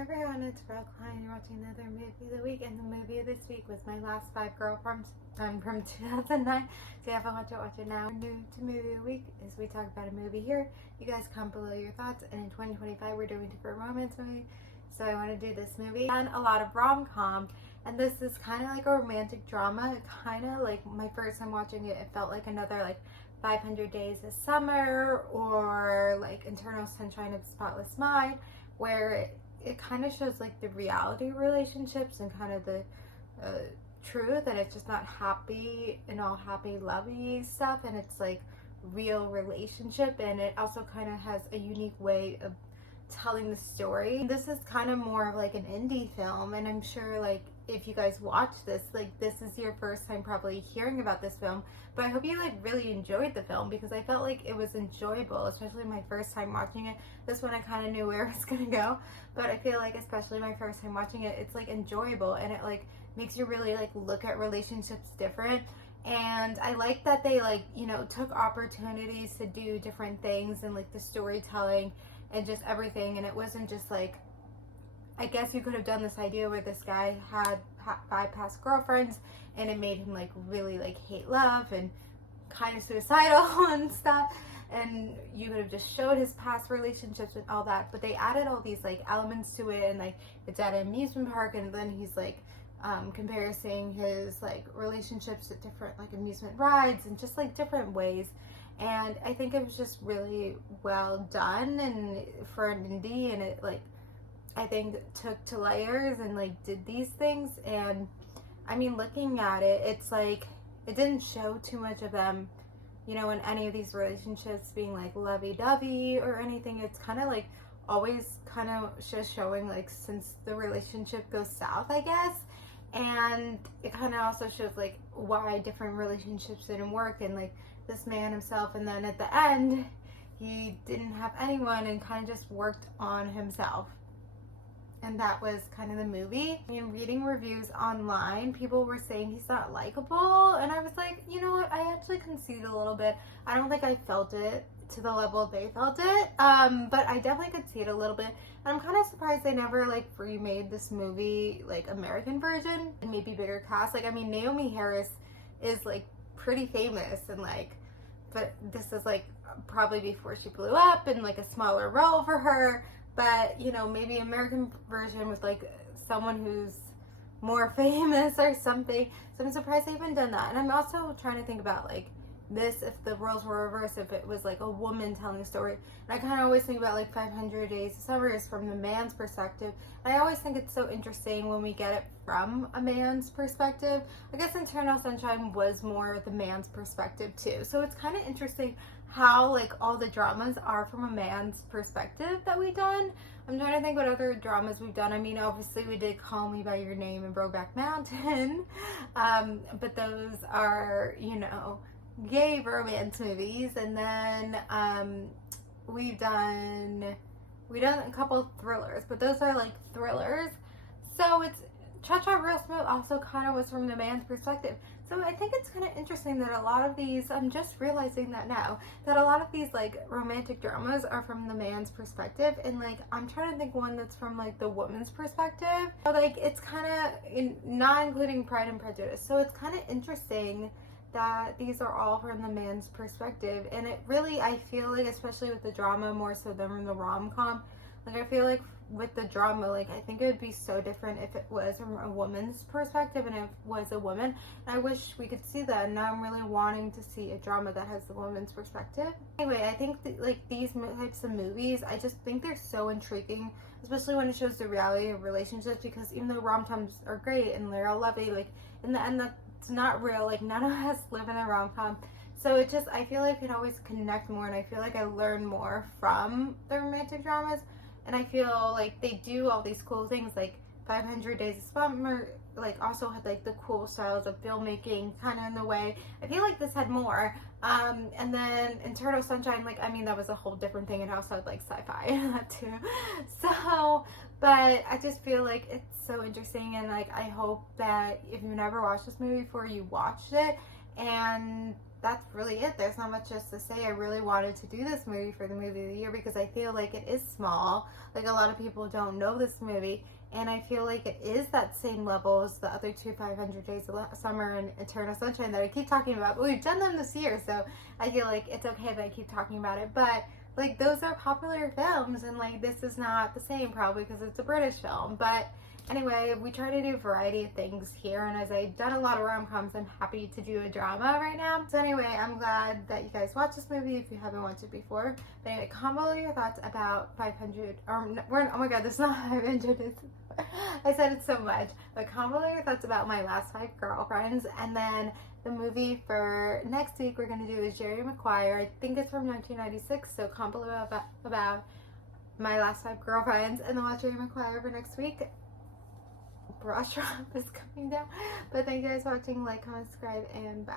Hi everyone, it's Brooke Klein. You're watching another movie of the week, and the movie of this week was My Last Five Girlfriends from 2009. So if you haven't watched it, watch it now. New to movie of the week is we talk about a movie here. You guys comment below your thoughts, and in 2025 we're doing different romance movies. So I want to do this movie and a lot of rom-com, and this is kind of like a romantic drama. Kind of like my first time watching it, it felt like another like 500 Days of Summer or like Eternal Sunshine of the Spotless Mind, where it kind of shows like the reality relationships and kind of the truth, and it's just not happy and all happy lovey stuff, and it's like real relationship, and it also kind of has a unique way of telling the story. This is kind of more of like an indie film, and I'm sure like if you guys watch this, like this is your first time probably hearing about this film, but I hope you like really enjoyed the film, because I felt like it was enjoyable, especially my first time watching it. This one I kind of knew where it was gonna go, but I feel like especially my first time watching it, it's like enjoyable, and it like makes you really like look at relationships different. And I like that they like, you know, took opportunities to do different things, and like the storytelling and just everything. And it wasn't just like, I guess you could have done this idea where this guy had 5 past girlfriends, and it made him like really like hate love and kind of suicidal and stuff, and you could have just showed his past relationships and all that, but they added all these like elements to it, and like it's at an amusement park, and then he's like comparing his like relationships at different like amusement rides and just like different ways. And I think it was just really well done, and for an indie, and it like I think took to layers and like did these things. And I mean, looking at it, it's like it didn't show too much of them, you know, in any of these relationships being like lovey-dovey or anything. It's kind of like always kind of just showing like since the relationship goes south, I guess. And it kind of also shows like why different relationships didn't work, and like this man himself, and then at the end he didn't have anyone and kind of just worked on himself. And that was kind of the movie. And reading reviews online, people were saying he's not likable, and I was like, you know what, I actually concede a little bit. I don't think I felt it to the level they felt it, but I definitely could see it a little bit. And I'm kind of surprised they never like remade this movie like American version and maybe bigger cast. Like, I mean, Naomi Harris is like pretty famous, and like, but this is like probably before she blew up, and like a smaller role for her. But you know, maybe American version with like someone who's more famous or something. So I'm surprised they haven't done that. And I'm also trying to think about like this, if the roles were reversed, if it was like a woman telling a story. And I kind of always think about like 500 Days of Summer is from the man's perspective. And I always think it's so interesting when we get it from a man's perspective. I guess Eternal Sunshine was more the man's perspective too. So it's kind of interesting how like all the dramas are from a man's perspective that we've done. I'm trying to think what other dramas we've done. I mean, obviously we did Call Me By Your Name and Brokeback Mountain, but those are, you know, gay romance movies. And then we've done a couple thrillers, but those are like thrillers. So it's Cha Cha Real Smooth also kind of was from the man's perspective. So I think it's kind of interesting that a lot of these, I'm just realizing that now, that a lot of these like romantic dramas are from the man's perspective, and like I'm trying to think one that's from like the woman's perspective. So like it's kind of not including Pride and Prejudice. So it's kind of interesting that these are all from the man's perspective, and it really, I feel like, especially with the drama more so than from the rom-com, like I feel like with the drama, like I think it would be so different if it was from a woman's perspective and it was a woman. And I wish we could see that, and now I'm really wanting to see a drama that has the woman's perspective. Anyway, I think like these types of movies, I just think they're so intriguing, especially when it shows the reality of relationships, because even though rom-coms are great and they're all lovely, like in the end that's not real. Like none of us live in a rom-com. So it just, I feel like I can always connect more, and I feel like I learn more from the romantic dramas. And I feel like they do all these cool things, like 500 Days of Summer, like also had like the cool styles of filmmaking kind of in the way. I feel like this had more. And then Eternal Sunshine, like, I mean, that was a whole different thing, and also had like sci-fi in that too. So, but I just feel like it's so interesting, and like I hope that if you've never watched this movie before, you watched it, and that's really it. There's not much else to say. I really wanted to do this movie for the movie of the year because I feel like it is small. Like, a lot of people don't know this movie, and I feel like it is that same level as the other two 500 Days of Summer and Eternal Sunshine that I keep talking about. But we've done them this year, so I feel like it's okay that I keep talking about it. But like, those are popular films, and like, this is not the same, probably because it's a British film. But anyway, we try to do a variety of things here, and as I've done a lot of rom-coms, I'm happy to do a drama right now. So anyway, I'm glad that you guys watched this movie if you haven't watched it before. But anyway, comment below your thoughts about 500, or oh my god, this is not 500, it's, I said it so much. But comment below your thoughts about My Last Five Girlfriends, and then the movie for next week we're going to do is Jerry Maguire. I think it's from 1996, so comment below about My Last Five Girlfriends, and then watch Jerry Maguire for next week. Brush up is coming down. But thank you guys for watching. Like, comment, subscribe, and bye.